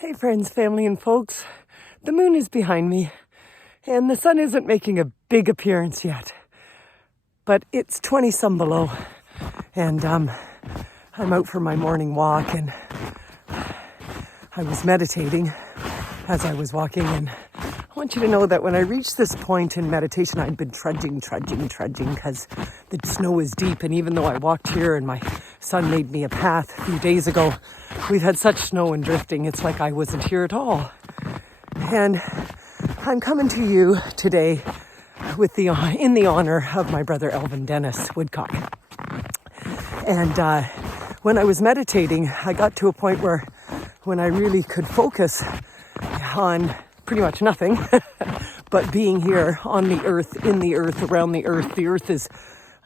Hey friends, family and folks, the moon is behind me and the sun isn't making a big appearance yet, but it's 20 some below and I'm out for my morning walk and I was meditating as I was walking, and I want you to know that when I reached this point in meditation, I'd been trudging because the snow is deep, and even though I walked here and my son made me a path a few days ago, we've had such snow and drifting, it's like I wasn't here at all. And I'm coming to you today in the honor of my brother Elvin Denis Woodcock. And when I was meditating, I got to a point where when I really could focus on pretty much nothing but being here on the earth, in the earth, around the earth. The earth is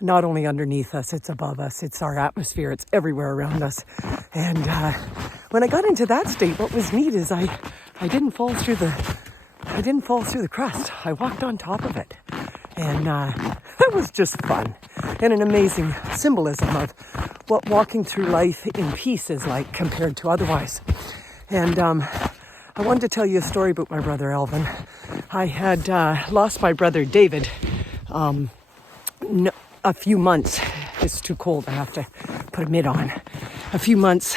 not only underneath us, it's above us, it's our atmosphere, it's everywhere around us. And when I got into that state, what was neat is I didn't fall through the crust. I walked on top of it. And that was just fun and an amazing symbolism of what walking through life in peace is like compared to otherwise. And I wanted to tell you a story about my brother Elvin. I had lost my brother David a few months. It's too cold, I have to put a mitt on. A few months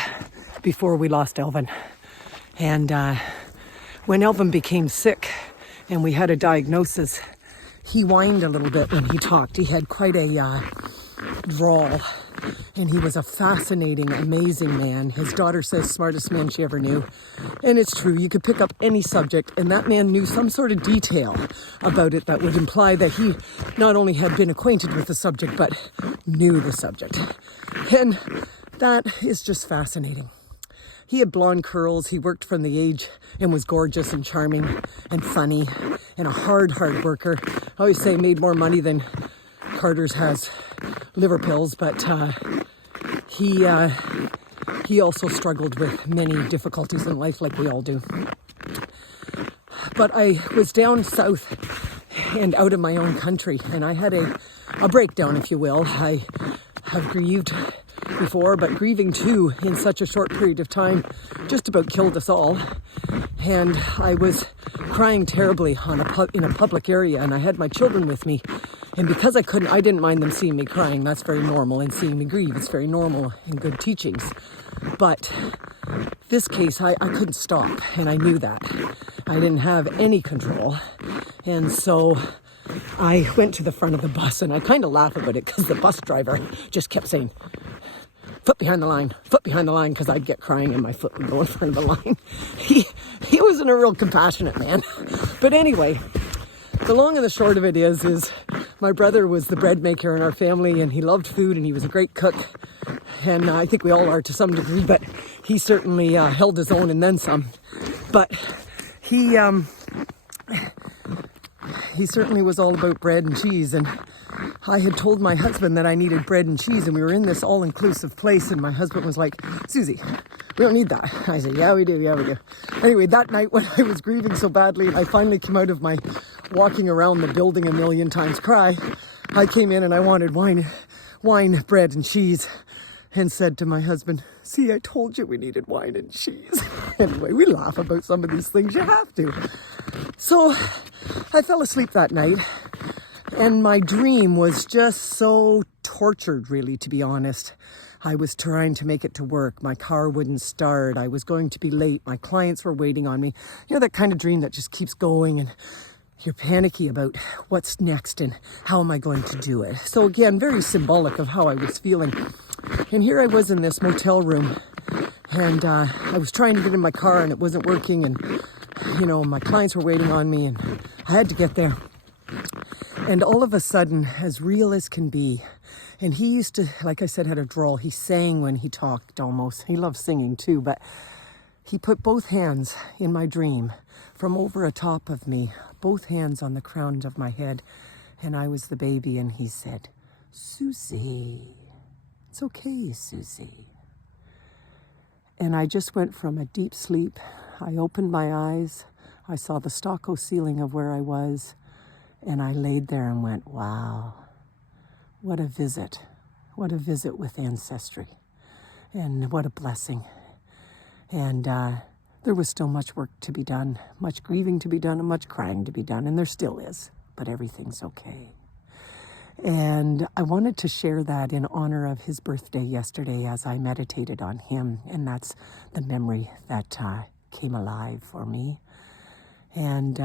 before we lost Elvin. And when Elvin became sick and we had a diagnosis, he whined a little bit when he talked. He had quite a drawl, and he was a fascinating, amazing man. His daughter says smartest man she ever knew. And it's true, you could pick up any subject and that man knew some sort of detail about it that would imply that he not only had been acquainted with the subject, but knew the subject. And that is just fascinating. He had blonde curls, he worked from the age and was gorgeous and charming and funny and a hard worker. I always say made more money than Carter's has liver pills, but he also struggled with many difficulties in life like we all do. But I was down south and out of my own country, and I had a breakdown, if you will. I have grieved before, but grieving too in such a short period of time just about killed us all. And I was crying terribly in a public area, and I had my children with me. And because I didn't mind them seeing me crying. That's very normal. And seeing me grieve, it's very normal in good teachings. But this case, I couldn't stop, and I knew that. I didn't have any control. And so I went to the front of the bus, and I kind of laugh about it because the bus driver just kept saying, foot behind the line, because I'd get crying and my foot would go in front of the line. He wasn't a real compassionate man. But anyway, the long and the short of it is my brother was the bread maker in our family, and he loved food, and he was a great cook. And I think we all are to some degree, but he certainly held his own and then some. But he certainly was all about bread and cheese, and I had told my husband that I needed bread and cheese, and we were in this all-inclusive place, and my husband was like, Susie, we don't need that. I said, yeah, we do. Anyway, that night when I was grieving so badly, I finally came out of my walking around the building a million times cry. I came in and I wanted wine, bread, and cheese, and said to my husband, see, I told you we needed wine and cheese. Anyway, we laugh about some of these things. You have to. So I fell asleep that night. And my dream was just so tortured, really, to be honest. I was trying to make it to work. My car wouldn't start. I was going to be late. My clients were waiting on me. You know, that kind of dream that just keeps going and you're panicky about what's next and how am I going to do it. So again, very symbolic of how I was feeling. And here I was in this motel room, and I was trying to get in my car and it wasn't working. And, you know, my clients were waiting on me and I had to get there. And all of a sudden, as real as can be, and he used to, like I said, had a drawl. He sang when he talked almost. He loved singing too, but he put both hands in my dream from over atop of me, both hands on the crown of my head, and I was the baby, and he said, Susie, it's okay, Susie. And I just went from a deep sleep. I opened my eyes. I saw the stucco ceiling of where I was. And I laid there and went, wow, what a visit with ancestry, and what a blessing. And there was still much work to be done, much grieving to be done, and much crying to be done, and there still is, but everything's okay. And I wanted to share that in honor of his birthday yesterday as I meditated on him, and that's the memory that came alive for me. And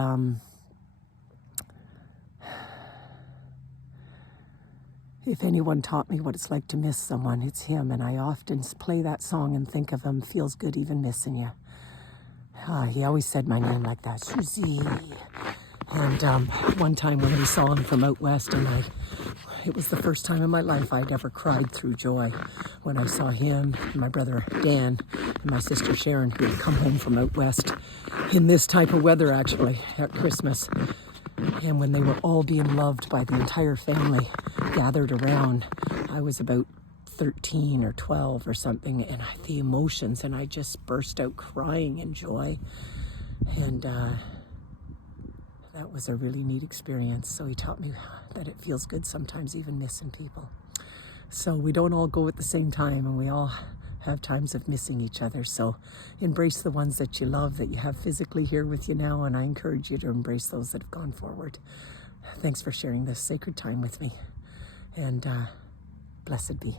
if anyone taught me what it's like to miss someone, it's him, and I often play that song and think of him. Feels good even missing you. He always said my name like that, Susie. And one time when we saw him from out west, and it was the first time in my life I'd ever cried through joy when I saw him, and my brother Dan, and my sister Sharon, who had come home from out west in this type of weather, actually, at Christmas. And when they were all being loved by the entire family gathered around, I was about 13 or 12 or something, and the emotions, and I just burst out crying in joy. And that was a really neat experience. So he taught me that it feels good sometimes even missing people. So we don't all go at the same time, and we all have times of missing each other. So embrace the ones that you love, that you have physically here with you now, and I encourage you to embrace those that have gone forward. Thanks for sharing this sacred time with me, and blessed be.